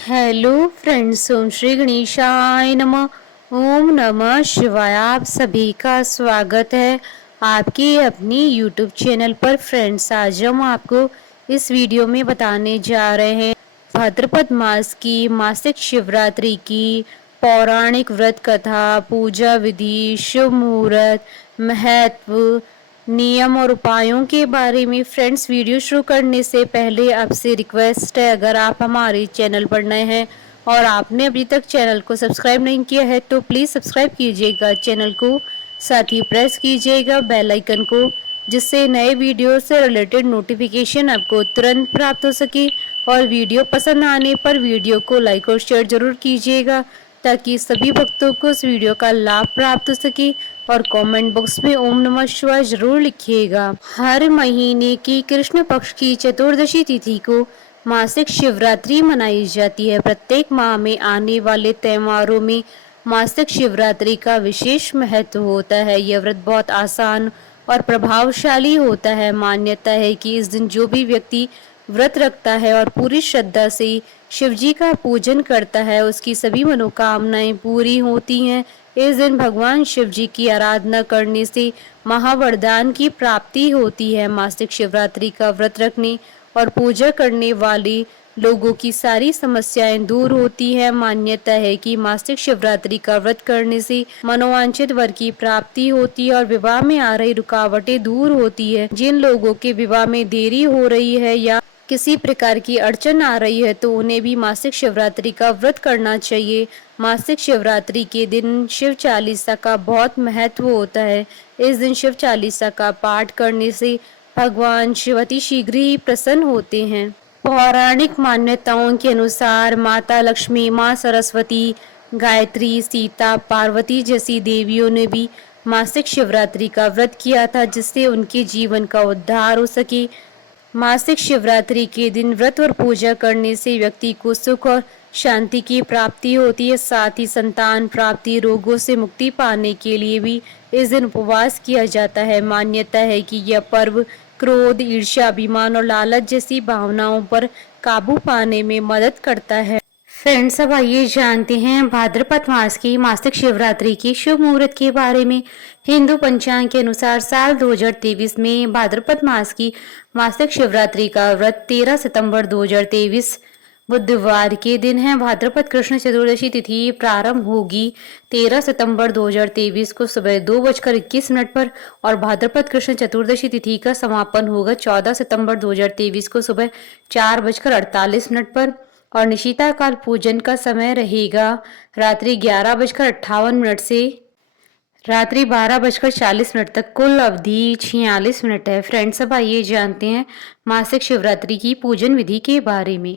Hello friends, ओम श्री गणेशाय नमः। ओम नमः शिवाय। आप सभी का स्वागत है आपके अपनी यूट्यूब चैनल पर। फ्रेंड्स, आज हम आपको इस वीडियो में बताने जा रहे हैं भाद्रपद मास की मासिक शिवरात्रि की पौराणिक व्रत कथा, पूजा विधि, शुभ मुहूर्त, महत्व, नियम और उपायों के बारे में। फ्रेंड्स, वीडियो शुरू करने से पहले आपसे रिक्वेस्ट है, अगर आप हमारे चैनल पर नए हैं और आपने अभी तक चैनल को सब्सक्राइब नहीं किया है तो प्लीज़ सब्सक्राइब कीजिएगा चैनल को, साथ ही प्रेस कीजिएगा बेल आइकन को, जिससे नए वीडियो से रिलेटेड नोटिफिकेशन आपको तुरंत प्राप्त हो सके। और वीडियो पसंद आने पर वीडियो को लाइक और शेयर जरूर कीजिएगा ताकि सभी भक्तों को इस वीडियो का लाभ प्राप्त हो सके। और कमेंट बॉक्स में ओम नमः शिवाय जरूर लिखिएगा। हर महीने की कृष्ण पक्ष की चतुर्दशी तिथि को मासिक शिवरात्रि मनाई जाती है। प्रत्येक माह में आने वाले त्योहारों में मासिक शिवरात्रि का विशेष महत्व होता है। यह व्रत बहुत आसान और प्रभावशाली होता है। मान्यता है कि इस दिन जो भी व्यक्ति व्रत रखता है और पूरी श्रद्धा से शिव जी का पूजन करता है, उसकी सभी मनोकामनाएं पूरी होती हैं। इस दिन भगवान शिव जी की आराधना करने से महावरदान की प्राप्ति होती है। मासिक शिवरात्रि का व्रत रखने और पूजा करने वाले लोगों की सारी समस्याएं दूर होती है। मान्यता है कि मासिक शिवरात्रि का व्रत करने से मनोवांछित वर की प्राप्ति होती है और विवाह में आ रही रुकावटें दूर होती है। जिन लोगों के विवाह में देरी हो रही है या किसी प्रकार की अड़चन आ रही है तो उन्हें भी मासिक शिवरात्रि का व्रत करना चाहिए। मासिक शिवरात्रि के दिन शिव चालीसा का बहुत महत्व होता है। इस दिन शिव चालीसा का पाठ करने से भगवान शिव अति शीघ्र ही प्रसन्न होते हैं। पौराणिक मान्यताओं के अनुसार माता लक्ष्मी, माँ सरस्वती, गायत्री, सीता, पार्वती जैसी देवियों ने भी मासिक शिवरात्रि का व्रत किया था, जिससे उनके जीवन का उद्धार हो सके। मासिक शिवरात्रि के दिन व्रत और पूजा करने से व्यक्ति को सुख और शांति की प्राप्ति होती है। साथ ही संतान प्राप्ति, रोगों से मुक्ति पाने के लिए भी इस दिन उपवास किया जाता है। मान्यता है कि यह पर्व क्रोध, ईर्ष्या, अभिमान और लालच जैसी भावनाओं पर काबू पाने में मदद करता है। फ्रेंड्स, अब आइए जानते हैं भाद्रपद मास की मासिक शिवरात्रि की शुभ मुहूर्त के बारे में। हिंदू पंचांग के अनुसार साल 2023 में भाद्रपद मास की मासिक शिवरात्रि का व्रत 13 सितंबर 2023 बुधवार के दिन है। भाद्रपद कृष्ण चतुर्दशी तिथि प्रारंभ होगी 13 सितंबर 2023 को सुबह 2:21 पर और भाद्रपद कृष्ण चतुर्दशी तिथि का समापन होगा 14 सितंबर 2023 को सुबह 4:48 पर। और निशिता काल पूजन का समय रहेगा रात्रि 11:58 से रात्रि 12:40 तक। कुल अवधि 46 मिनट है। फ्रेंड्स, अब आइए जानते हैं मासिक शिवरात्रि की पूजन विधि के बारे में।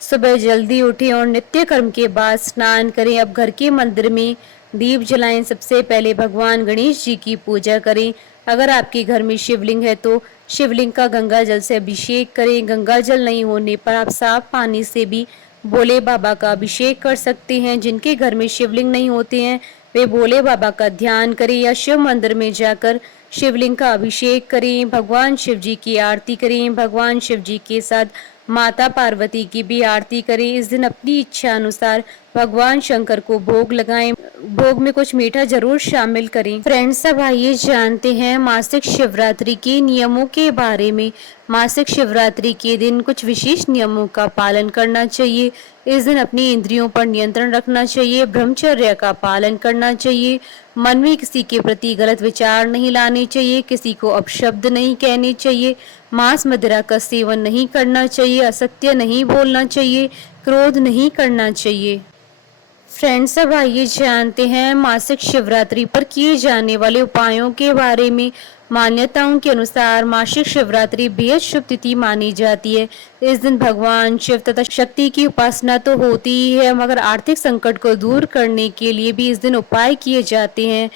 सुबह जल्दी उठें और नित्य कर्म के बाद स्नान करें। अब घर के मंदिर में दीप जलाएं। सबसे पहले भगवान गणेश जी की पूजा करें। अगर आपके घर में शिवलिंग है तो शिवलिंग का गंगा जल से अभिषेक करें। गंगा जल नहीं होने पर आप साफ पानी से भी भोले बाबा का अभिषेक कर सकते हैं। जिनके घर में शिवलिंग नहीं होते हैं वे भोले बाबा का ध्यान करें या शिव मंदिर में जाकर शिवलिंग का अभिषेक करें। भगवान शिव जी की आरती करें। भगवान शिव जी के साथ माता पार्वती की भी आरती करें। इस दिन अपनी इच्छा अनुसार भगवान शंकर को भोग लगाएं। भोग में कुछ मीठा जरूर शामिल करें। फ्रेंड्स, अब आइए जानते हैं मासिक शिवरात्रि के नियमों के बारे में। मासिक शिवरात्रि के दिन कुछ विशेष नियमों का पालन करना चाहिए। इस दिन अपनी इंद्रियों पर नियंत्रण रखना चाहिए। ब्रह्मचर्य का पालन करना चाहिए। मन में किसी के प्रति गलत विचार नहीं लाने चाहिए। किसी को अपशब्द नहीं कहने चाहिए। मांस मदिरा का सेवन नहीं करना चाहिए। असत्य नहीं बोलना चाहिए। क्रोध नहीं करना चाहिए। फ्रेंड्स, अब आइए जानते हैं मासिक शिवरात्रि पर किए जाने वाले उपायों के बारे में। मान्यताओं के अनुसार मासिक शिवरात्रि बेहद शुभ तिथि मानी जाती है। इस दिन भगवान शिव तथा शक्ति की उपासना तो होती ही है, मगर आर्थिक संकट को दूर करने के लिए भी इस दिन उपाय किए जाते हैं।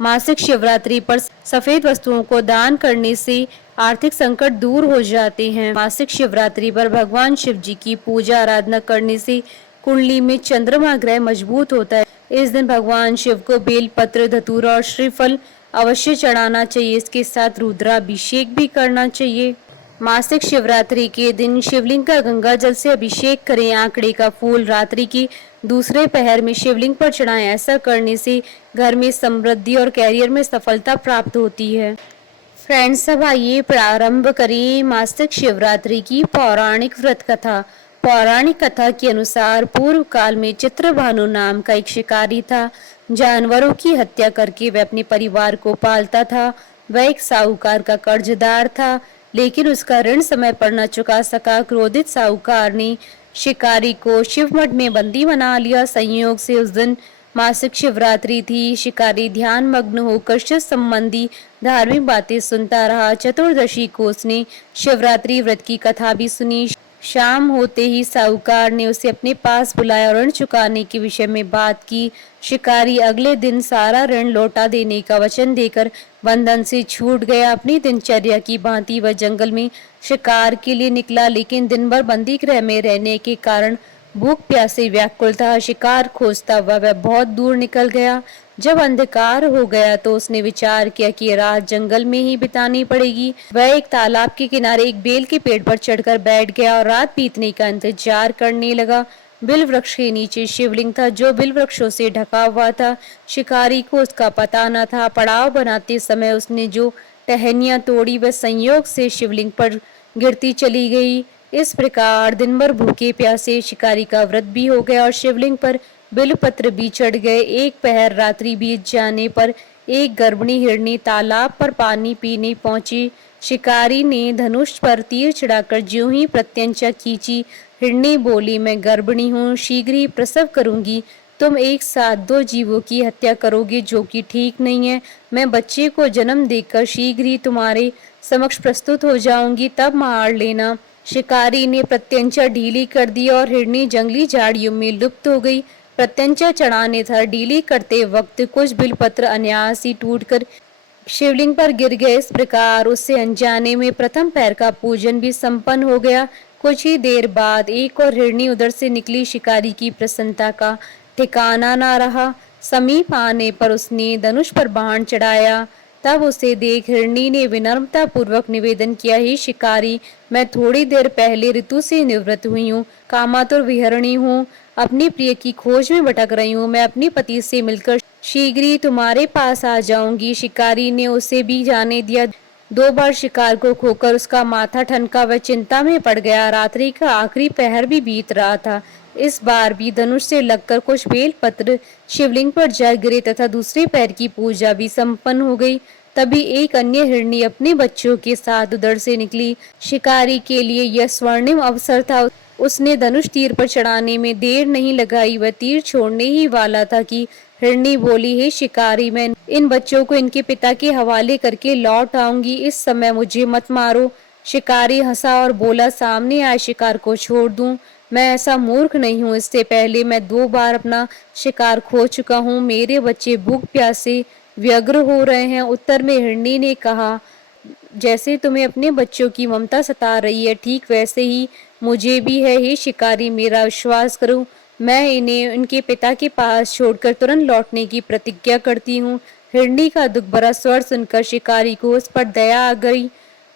मासिक शिवरात्रि पर सफेद वस्तुओं को दान करने से आर्थिक संकट दूर हो जाते हैं। मासिक शिवरात्रि पर भगवान शिव जी की पूजा आराधना करने से कुंडली में चंद्रमा ग्रह मजबूत होता है। इस दिन भगवान शिव को बेल पत्र, धतूरा और श्रीफल अवश्य चढ़ाना चाहिए। इसके साथ रुद्राभिषेक भी करना चाहिए। मासिक शिवरात्रि के दिन शिवलिंग का गंगा जल से अभिषेक करें। आंकड़े का फूल रात्रि की दूसरे पहर में शिवलिंग पर चढ़ाएं। ऐसा करने से घर में समृद्धि और कैरियर में सफलता प्राप्त होती है। फ्रेंड्स, अब आइए प्रारंभ करें मासिक शिवरात्रि की पौराणिक व्रत कथा। पौराणिक कथा के अनुसार पूर्व काल में चित्रभानु नाम का एक शिकारी था। जानवरों की हत्या करके वह अपने परिवार को पालता था। वह एक साहूकार का कर्जदार था, लेकिन उसका ऋण समय पर न चुका सका। क्रोधित साहूकार ने शिकारी को शिवमठ में बंदी बना लिया। संयोग से उस दिन मासिक शिवरात्रि थी। शिकारी ध्यान मग्न होकर शिव संबंधी धार्मिक बातें सुनता रहा। चतुर्दशी को उसने शिवरात्रि व्रत की कथा भी सुनी। शाम होते ही साहूकार ने उसे अपने पास बुलाया और ऋण चुकाने के विषय में बात की। शिकारी अगले दिन सारा ऋण लौटा देने का वचन देकर बंधन से छूट गया। अपनी दिनचर्या की भांति वह जंगल में शिकार के लिए निकला, लेकिन दिन भर बंदी गृह में रहने के कारण भूख प्यास से व्याकुल था। शिकार खोजता हुआ वह बहुत दूर निकल गया। जब अंधकार हो गया तो उसने विचार किया कि रात जंगल में ही बितानी पड़ेगी। वह एक तालाब के किनारे एक बेल के पेड़ पर चढ़कर बैठ गया और रात बीतने का इंतजार करने लगा। बिल वृक्ष के नीचे शिवलिंग था, जो बिल वृक्षों से ढका हुआ था। शिकारी को उसका पता न था। पड़ाव बनाते समय उसने जो टहनियां तोड़ी वह संयोग से शिवलिंग पर गिरती चली गई। इस प्रकार दिन भर भूखे प्यासे शिकारी का व्रत भी हो गया और शिवलिंग पर बिलपत्र भी चढ़ गए। एक पहर रात्रि बीत जाने पर एक गर्भिणी हिरनी तालाब पर पानी पीने पहुंची। शिकारी ने धनुष पर तीर चढ़ाकर ज्यों ही प्रत्यंचा खींची। हिरनी बोली, मैं गर्भिणी हूँ, शीघ्र ही प्रसव करूंगी। तुम एक साथ दो जीवों की हत्या करोगे, जो कि ठीक नहीं है। मैं बच्चे को जन्म देकर शीघ्र ही तुम्हारे समक्ष प्रस्तुत हो जाऊंगी, तब मार लेना। शिकारी ने प्रत्यंचा ढीली कर दी और हिरनी जंगली झाड़ियों में लुप्त हो गई। प्रत्यंचा चढ़ाने था। ढीली करते वक्त कुछ बिलपत्र अनायास ही टूटकर शिवलिंग पर गिर गए। इस प्रकार उससे अनजाने में प्रथम पैर का पूजन भी संपन्न हो गया। कुछ ही देर बाद एक और हिरनी उधर से निकली। शिकारी की प्रसन्नता का ठिकाना न रहा। समीप आने पर उसने धनुष पर बाण चढ़ाया। तब उसे देख हिरनी ने विनम्रता पूर्वक निवेदन किया, हे शिकारी, मैं थोड़ी देर पहले ऋतु से निवृत्त हुई हूँ, कामातुर विहरणी हूँ, अपनी प्रिय की खोज में भटक रही हूँ। मैं अपनी पति से मिलकर शीघ्र ही तुम्हारे पास आ जाऊंगी। शिकारी ने उसे भी जाने दिया। दो बार शिकार को खोकर उसका माथा ठनका। वह चिंता में पड़ गया। रात्रि का आखिरी पहर भी बीत रहा था। इस बार भी धनुष से लगकर कुछ बेल पत्र शिवलिंग पर जा गिरे तथा दूसरे पैर की पूजा भी संपन्न हो गई। तभी एक अन्य हिरनी अपने बच्चों के साथ उधर से निकली। शिकारी के लिए यह स्वर्णिम अवसर था। उसने धनुष तीर पर चढ़ाने में देर नहीं लगाई। वह तीर छोड़ने ही वाला था कि हिरनी बोली, हे शिकारी, मैं इन बच्चों को इनके पिता के हवाले करके लौट आऊंगी, इस समय मुझे मत मारो। शिकारी हंसा और बोला, सामने आए शिकार को छोड़ दूं? मैं ऐसा मूर्ख नहीं हूँ। इससे पहले मैं 2 बार अपना शिकार खो चुका हूँ। मेरे बच्चे भूख प्यास से व्यग्र हो रहे हैं। उत्तर में हिरनी ने कहा, जैसे तुम्हें अपने बच्चों की ममता सता रही है, ठीक वैसे ही मुझे भी है। हे शिकारी, मेरा विश्वास करो, मैं इन्हें उनके पिता के पास छोड़कर तुरंत लौटने की प्रतिज्ञा करती हूँ। हिरनी का दुख भरा स्वर सुनकर शिकारी को उस पर दया आ गई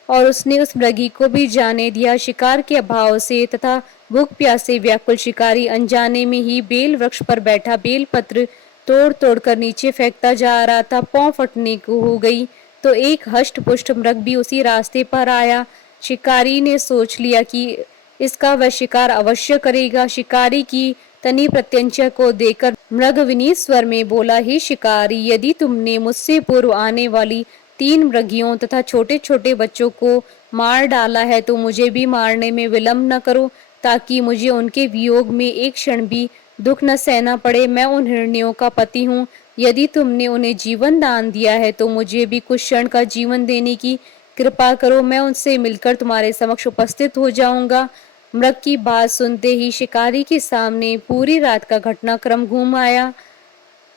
और उसने उस मृगी को भी जाने दिया। शिकार के अभाव से तथा भूख प्यास से व्याकुल शिकारी अनजाने में ही बेल वृक्ष पर बैठा बेल पत्र तोड़ तोड़ कर नीचे फेंकता जा रहा था। पांव फटने को हो गई तो एक हष्ट पुष्ट मृग भी उसी रास्ते पर आया। शिकारी ने सोच लिया कि इसका वह शिकार अवश्य करेगा। शिकारी की तनी प्रत्यंचा को देखकर मृग विनीत स्वर में बोला, हे शिकारी, यदि तुमने मुझसे पूर्व आने वाली 3 मृगियों तथा छोटे छोटे बच्चों को मार डाला है तो मुझे भी मारने में विलंब न करो, ताकि मुझे उनके वियोग में एक क्षण भी दुख न सहना पड़े। मैं उन हिरनियों का पति हूँ। यदि तुमने उन्हें जीवन दान दिया है तो मुझे भी कुछ क्षण का जीवन देने की कृपा करो। मैं उनसे मिलकर तुम्हारे समक्ष उपस्थित हो जाऊंगा। मृग की बात सुनते ही शिकारी के सामने पूरी रात का घटनाक्रम घूम आया।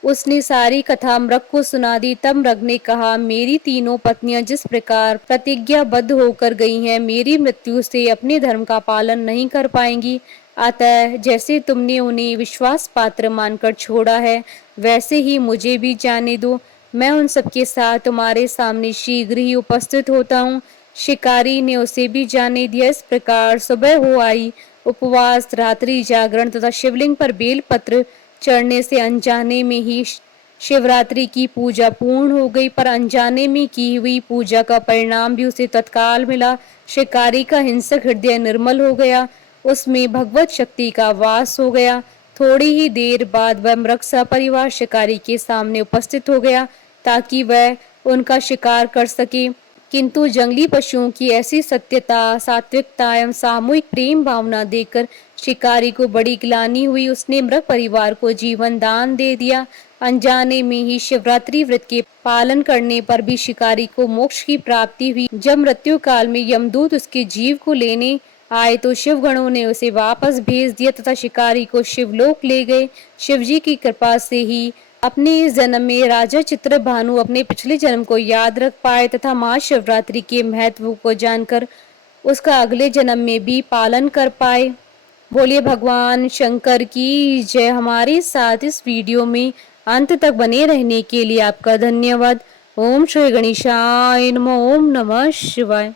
उसने सारी कथा मृग को सुना दी। तब मृग ने कहा, मेरी तीनों पत्नियां जिस प्रकार प्रतिज्ञाबद्ध होकर गई हैं, मेरी मृत्यु से अपने धर्म का पालन नहीं कर पाएंगी। अतः जैसे तुमने उन्हें विश्वास पात्र मानकर छोड़ा है, वैसे ही मुझे भी जाने दो। मैं उन सबके साथ तुम्हारे सामने शीघ्र ही उपस्थित होता हूँ। शिकारी ने उसे भी जाने दिया। इस प्रकार सुबह हो आई। उपवास, रात्रि जागरण तथा शिवलिंग पर बेलपत्र चढ़ने से अनजाने में ही शिवरात्रि की पूजा पूर्ण हो गई, पर अनजाने में की हुई पूजा का परिणाम भी उसे तत्काल मिला। शिकारी का हिंसक हृदय निर्मल हो गया, उसमें भगवत शक्ति का वास हो गया। थोड़ी ही देर बाद वह मृग सपरिवार शिकारी के सामने उपस्थित हो गया ताकि वह उनका शिकार कर सके। किंतु जंगली पशुओं की ऐसी सत्यता, सात्विकता एवं सामूहिक प्रेम भावना देखकर शिकारी को बड़ी ग्लानि हुई। उसने मृग परिवार को जीवन दान दे दिया। अनजाने में ही शिवरात्रि व्रत के पालन करने पर भी शिकारी को मोक्ष की प्राप्ति हुई। जब मृत्यु काल में यमदूत उसके जीव को लेने आए तो शिवगणों ने उसे वापस भेज दिया तथा शिकारी को शिवलोक ले गए। शिवजी की कृपा से ही अपने इस जन्म में राजा चित्रभानु अपने पिछले जन्म को याद रख पाए तथा महाशिवरात्रि के महत्व को जानकर उसका अगले जन्म में भी पालन कर पाए। बोलिए भगवान शंकर की जय। हमारे साथ इस वीडियो में अंत तक बने रहने के लिए आपका धन्यवाद। ओम श्री गणेशाय नमः। ओम नमः शिवाय।